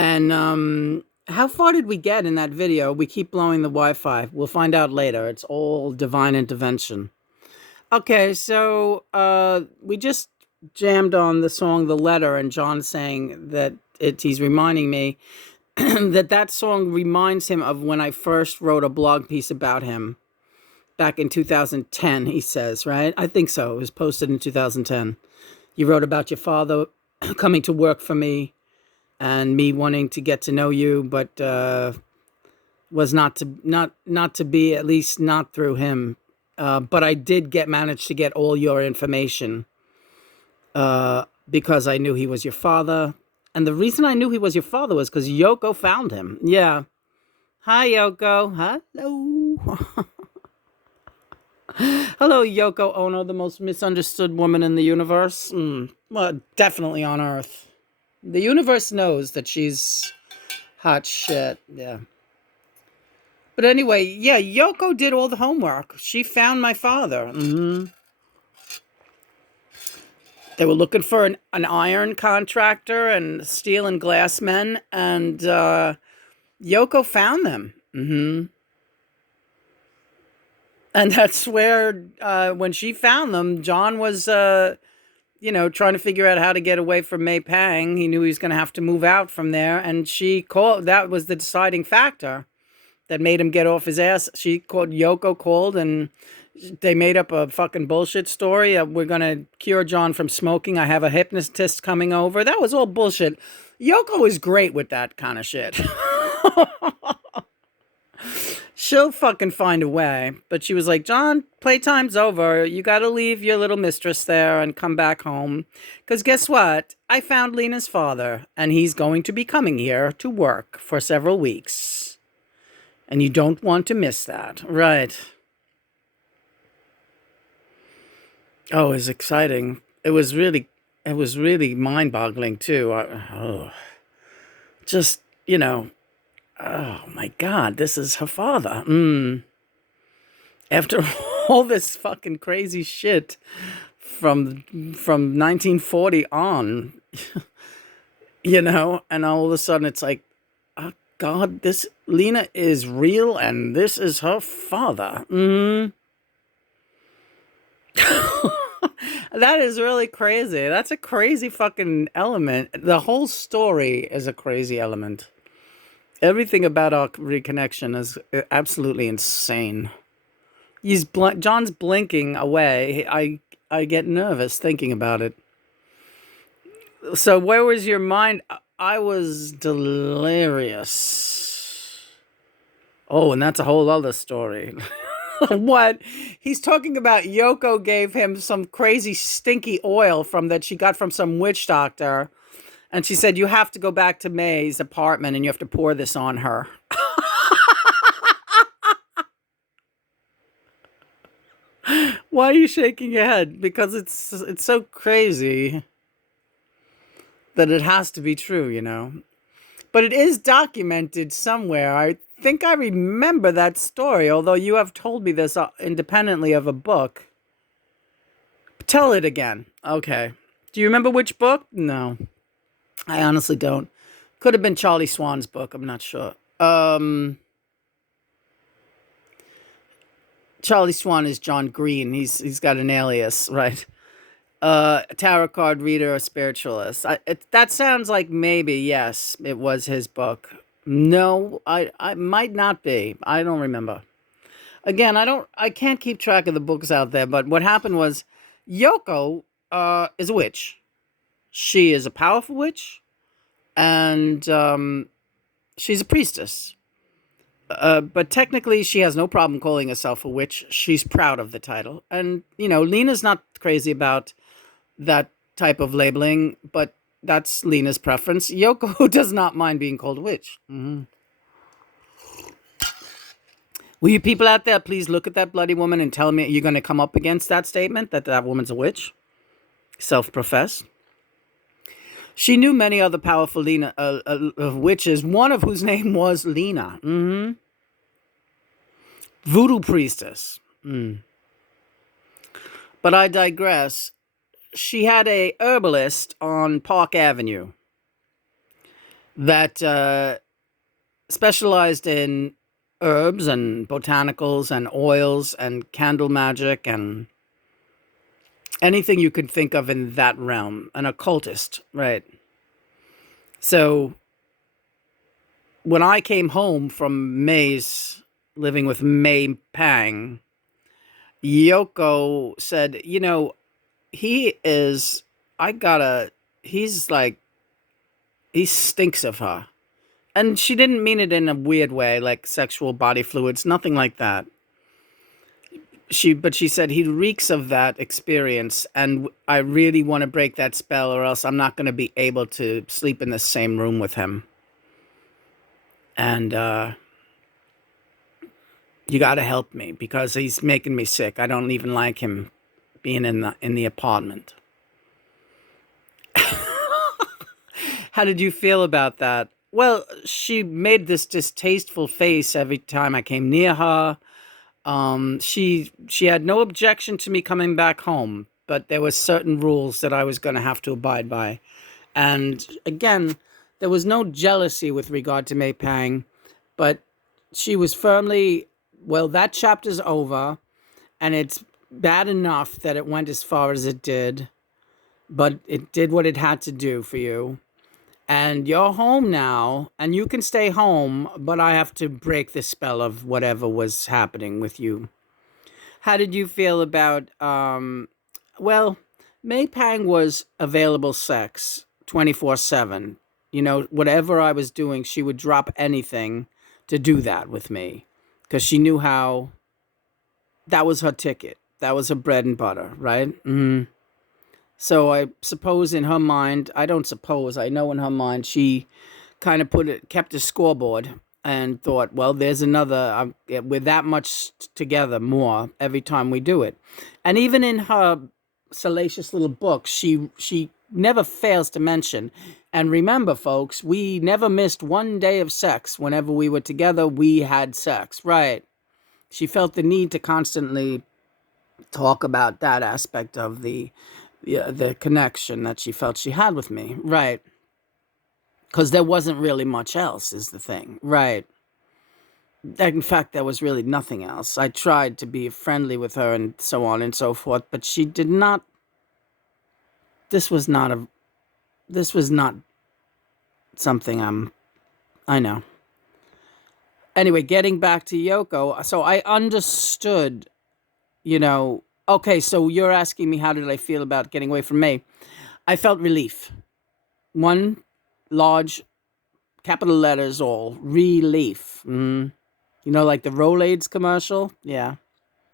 And how far did we get in that video? We keep blowing the Wi-Fi. We'll find out later. It's all divine intervention. Okay, so we just jammed on the song "The Letter," and John saying that he's reminding me that song reminds him of when I first wrote a blog piece about him back in 2010. He says, right? I think so. It was posted in 2010. You wrote about your father coming to work for me and me wanting to get to know you, but was not to be, at least not through him. But I did manage to get all your information because I knew he was your father. And the reason I knew he was your father was because Yoko found him. Yeah. Hi, Yoko. Hello. Hello, Yoko Ono, the most misunderstood woman in the universe. Well, definitely on Earth. The universe knows that she's hot shit. Yeah. But anyway, yeah, Yoko did all the homework. She found my father. They were looking for an iron contractor and steel and glass men, and Yoko found them. And that's where, when she found them, John was, trying to figure out how to get away from May Pang. He knew he was going to have to move out from there, and she called. That was the deciding factor that made him get off his ass. Yoko called, and they made up a fucking bullshit story. We're going to cure John from smoking. I have a hypnotist coming over. That was all bullshit. Yoko is great with that kind of shit. She'll fucking find a way. But she was like, John, playtime's over. You got to leave your little mistress there and come back home. Because guess what? I found Lena's father, and he's going to be coming here to work for several weeks. And you don't want to miss that. Right. Oh, it was exciting. It was really mind-boggling, too. Just, oh my God, this is her father. After all this fucking crazy shit from 1940 on, and all of a sudden it's like, oh God, this Lena is real and this is her father. That is really crazy. That's a crazy fucking element. The whole story is a crazy element. Everything about our reconnection is absolutely insane. John's blinking away. I get nervous thinking about it. So where was your mind? I was delirious. Oh, and that's a whole other story. What? He's talking about Yoko gave him some crazy stinky oil that she got from some witch doctor. And she said, you have to go back to May's apartment and you have to pour this on her. Why are you shaking your head? Because it's so crazy that it has to be true, But it is documented somewhere. I think I remember that story, although you have told me this independently of a book. Tell it again. Okay. Do you remember which book? No. I honestly don't. Could have been Charlie Swan's book. I'm not sure. Charlie Swan is John Green. He's got an alias, right? Tarot card reader or spiritualist. That sounds like maybe, yes, it was his book. No, I might not be. I don't remember. Again, I can't keep track of the books out there, but what happened was Yoko is a witch. She is a powerful witch, and she's a priestess. But technically, she has no problem calling herself a witch. She's proud of the title. And, Lena's not crazy about that type of labeling, but that's Lena's preference. Yoko does not mind being called a witch. Will you people out there please look at that bloody woman and tell me you're going to come up against that statement, that woman's a witch? Self-professed. She knew many other powerful witches, one of whose name was Lena. Voodoo priestess. But I digress. She had a herbalist on Park Avenue that specialized in herbs and botanicals and oils and candle magic and anything you could think of in that realm. An occultist, right? So when I came home from May's living with May Pang, Yoko said, he is, I gotta, he's like, he stinks of her. And she didn't mean it in a weird way, like sexual body fluids, nothing like that. But she said he reeks of that experience, and I really want to break that spell, or else I'm not going to be able to sleep in the same room with him. And you got to help me because he's making me sick. I don't even like him being in the apartment. How did you feel about that? Well, she made this distasteful face every time I came near her. She had no objection to me coming back home, but there were certain rules that I was going to have to abide by. And again, there was no jealousy with regard to Mei Pang, but she was firmly, well, that chapter's over, and it's bad enough that it went as far as it did, but it did what it had to do for you. And you're home now, and you can stay home, but I have to break the spell of whatever was happening with you. How did you feel about, well, Mei Pang was available sex 24/7. Whatever I was doing, she would drop anything to do that with me because she knew how that was her ticket. That was her bread and butter, right? So I suppose in her mind, I don't suppose, I know in her mind, she kind of kept a scoreboard and thought, well, there's another, we're that much together more every time we do it. And even in her salacious little book, she never fails to mention, and remember, folks, we never missed one day of sex. Whenever we were together, we had sex, right? She felt the need to constantly talk about that aspect of the connection that she felt she had with me, right? Because there wasn't really much else, is the thing, right? In fact, there was really nothing else. I tried to be friendly with her and so on and so forth, but she did not. This was not a. This was not something I know. Anyway, getting back to Yoko, so I understood. Okay, so you're asking me how did I feel about getting away from May? I felt relief. One large capital letters, all relief. Like the Rolaids commercial. Yeah.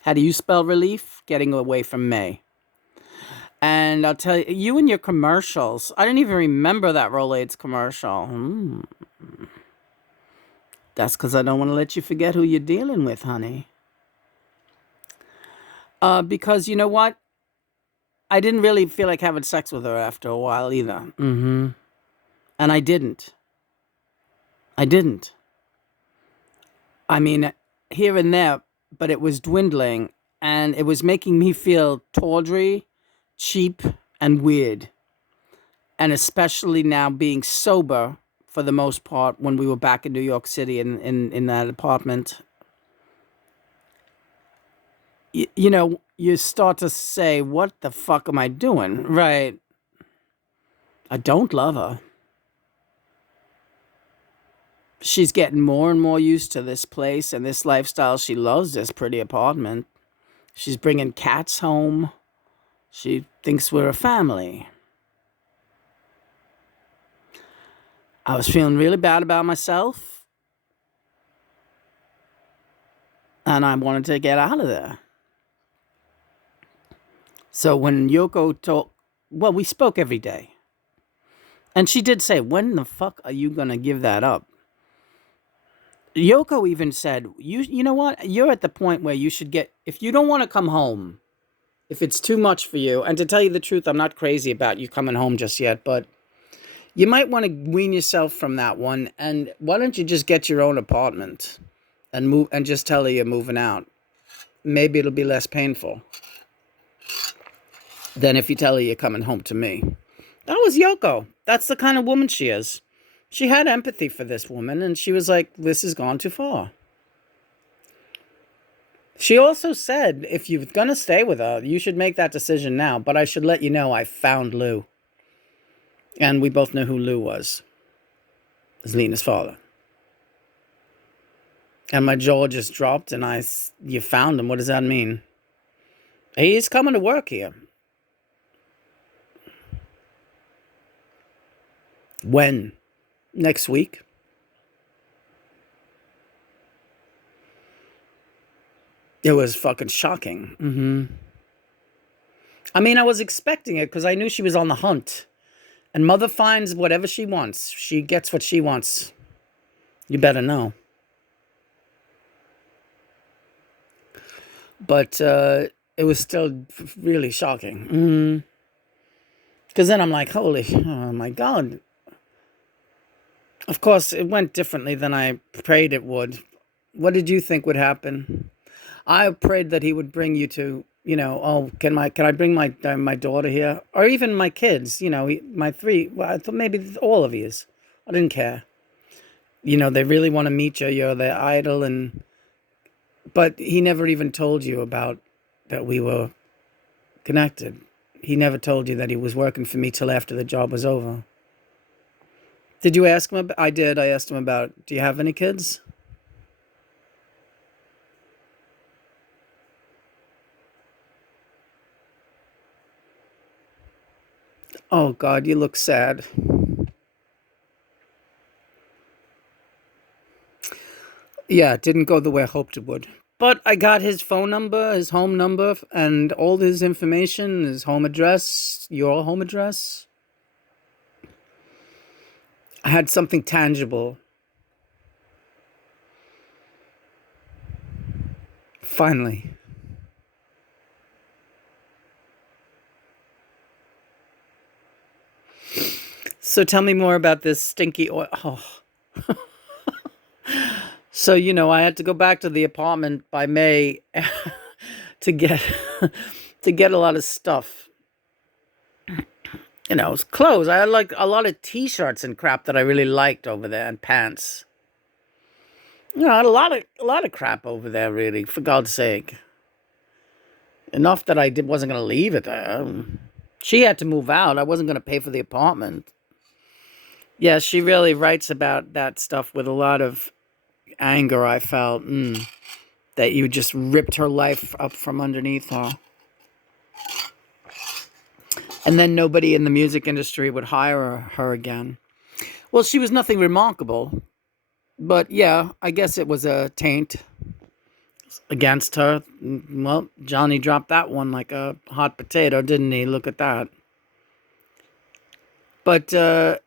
How do you spell relief? Getting away from May. And I'll tell you, you and your commercials. I didn't even remember that Rolaids commercial. That's because I don't want to let you forget who you're dealing with, honey. Because you know what? I didn't really feel like having sex with her after a while either. And I didn't. I mean, here and there, but it was dwindling, and it was making me feel tawdry, cheap, and weird. And especially now being sober for the most part when we were back in New York City in that apartment. You start to say, what the fuck am I doing? Right. I don't love her. She's getting more and more used to this place and this lifestyle. She loves this pretty apartment. She's bringing cats home. She thinks we're a family. I was feeling really bad about myself, and I wanted to get out of there. So when Yoko told, well, we spoke every day. And she did say, when the fuck are you going to give that up? Yoko even said, you know what? You're at the point where you should if you don't want to come home, if it's too much for you, and to tell you the truth, I'm not crazy about you coming home just yet, but you might want to wean yourself from that one, and why don't you just get your own apartment and move and just tell her you're moving out? Maybe it'll be less painful than if you tell her you're coming home to me. That was Yoko. That's the kind of woman she is. She had empathy for this woman, and she was like, this has gone too far. She also said, if you're going to stay with her, you should make that decision now. But I should let you know I found Lou. And we both know who Lou was. It was Lena's father. And my jaw just dropped, and you found him. What does that mean? He's coming to work here. When? Next week? It was fucking shocking. I mean, I was expecting it because I knew she was on the hunt. And mother finds whatever she wants. She gets what she wants. You better know. But it was still really shocking. Because then I'm like, holy, oh my God. Of course, it went differently than I prayed it would. What did you think would happen? I prayed that he would bring you to, can I bring my daughter here? Or even my kids, my three, well, I thought maybe all of yous. I didn't care. They really want to meet you. You're their idol. But he never even told you about that we were connected. He never told you that he was working for me till after the job was over. Did you ask him? I did. I asked him about, do you have any kids? Oh, God, you look sad. Yeah, it didn't go the way I hoped it would. But I got his phone number, his home number, and all his information, his home address, your home address. I had something tangible. Finally. So tell me more about this stinky oil. Oh. So, I had to go back to the apartment by May to get to get a lot of stuff. Clothes. I had like a lot of t-shirts and crap that I really liked over there, and pants. I had a lot of crap over there, really, for God's sake. Enough that I wasn't going to leave it there. She had to move out. I wasn't going to pay for the apartment. Yeah, she really writes about that stuff with a lot of anger, I felt. That you just ripped her life up from underneath her. And then nobody in the music industry would hire her again. Well, she was nothing remarkable. But yeah, I guess it was a taint against her. Well, Johnny dropped that one like a hot potato, didn't he? Look at that. But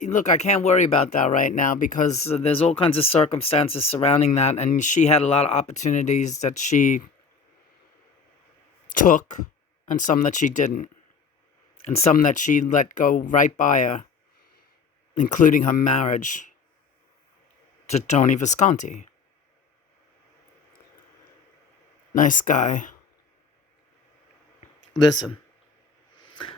look, I can't worry about that right now because there's all kinds of circumstances surrounding that. And she had a lot of opportunities that she took and some that she didn't. And some that she let go right by her, including her marriage to Tony Visconti. Nice guy. Listen.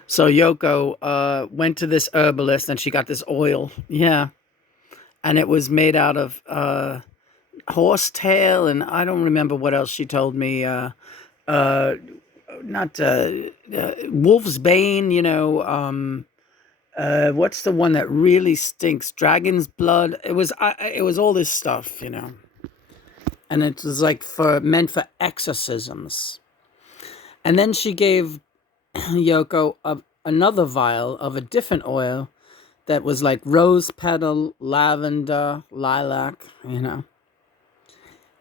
So Yoko went to this herbalist and she got this oil. Yeah. And it was made out of horsetail, and I don't remember what else she told me. Not wolf's bane, what's the one that really stinks? Dragon's blood. It was all this stuff, and it was like meant for exorcisms. And then she gave Yoko another vial of a different oil that was like rose petal, lavender, lilac,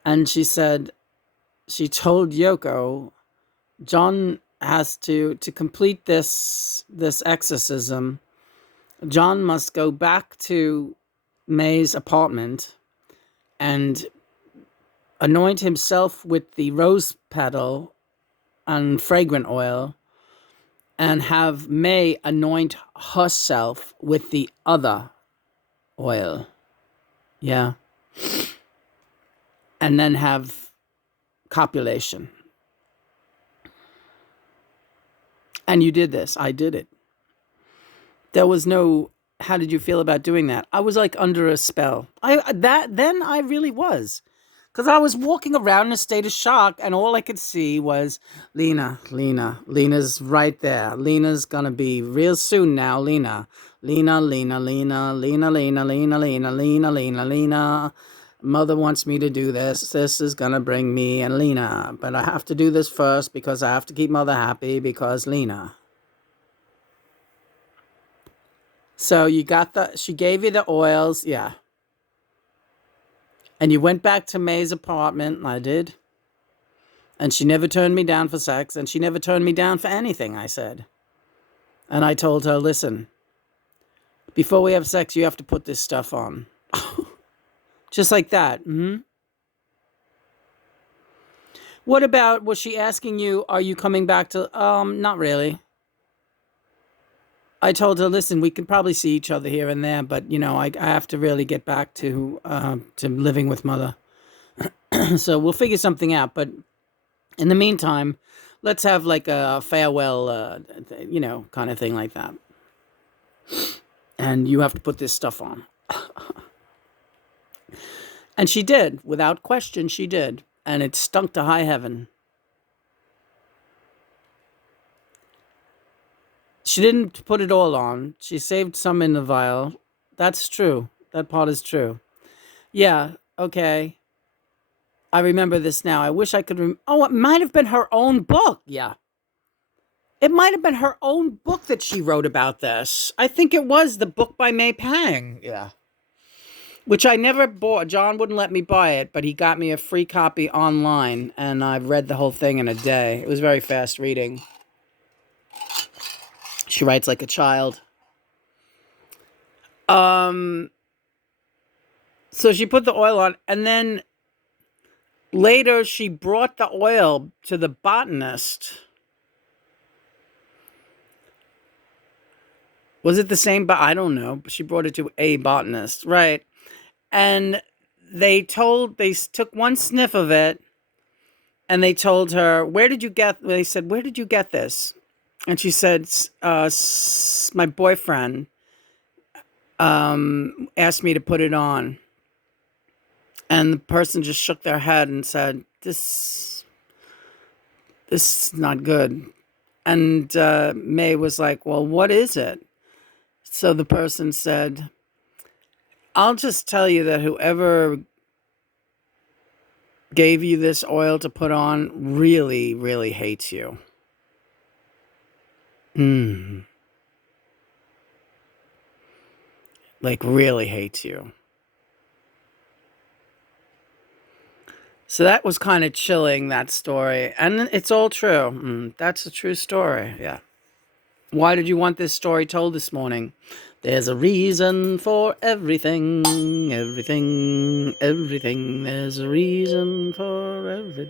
And she told Yoko, John has to complete this exorcism. John must go back to May's apartment and anoint himself with the rose petal and fragrant oil, and have May anoint herself with the other oil. Yeah. And then have copulation. And you did this. I did it. There was no How did you feel about doing that? I was like under a spell. I really was. Because I was walking around in a state of shock, and all I could see was Lena's right there. Lena's gonna be real soon now. Lena. Mother wants me to do this. This is gonna bring me and Lena. But I have to do this first because I have to keep Mother happy because Lena. So she gave you the oils, yeah. And you went back to May's apartment, and I did. And she never turned me down for sex, and she never turned me down for anything, I said. And I told her, listen, before we have sex, you have to put this stuff on. Just like that. What about, was she asking you, are you coming back to, not really. I told her, listen, we can probably see each other here and there, but, I have to really get back to living with Mother. So we'll figure something out. But in the meantime, let's have like a farewell, kind of thing like that. And you have to put this stuff on. And she did. Without question, she did. And it stunk to high heaven. She didn't put it all on. She saved some in the vial. That's true. That part is true. Yeah, okay. I remember this now. I wish I could it might have been her own book. Yeah. It might have been her own book that she wrote about this. I think it was the book by May Pang. Yeah. Which I never bought. John wouldn't let me buy it, but he got me a free copy online, and I've read the whole thing in a day. It was very fast reading. She writes like a child. So she put the oil on, and then later she brought the oil to the botanist. Was it the same? But I don't know. She brought it to a botanist, right? And they took one sniff of it, and they told her, they said, where did you get this? And she said, my boyfriend asked me to put it on. And the person just shook their head and said, this is not good. And May was like, well, what is it? So the person said, I'll just tell you that whoever gave you this oil to put on really, really hates you. Like, really hates you. So that was kind of chilling, that story. And it's all true. That's a true story, yeah. Why did you want this story told this morning? There's a reason for everything, everything. There's a reason for everything.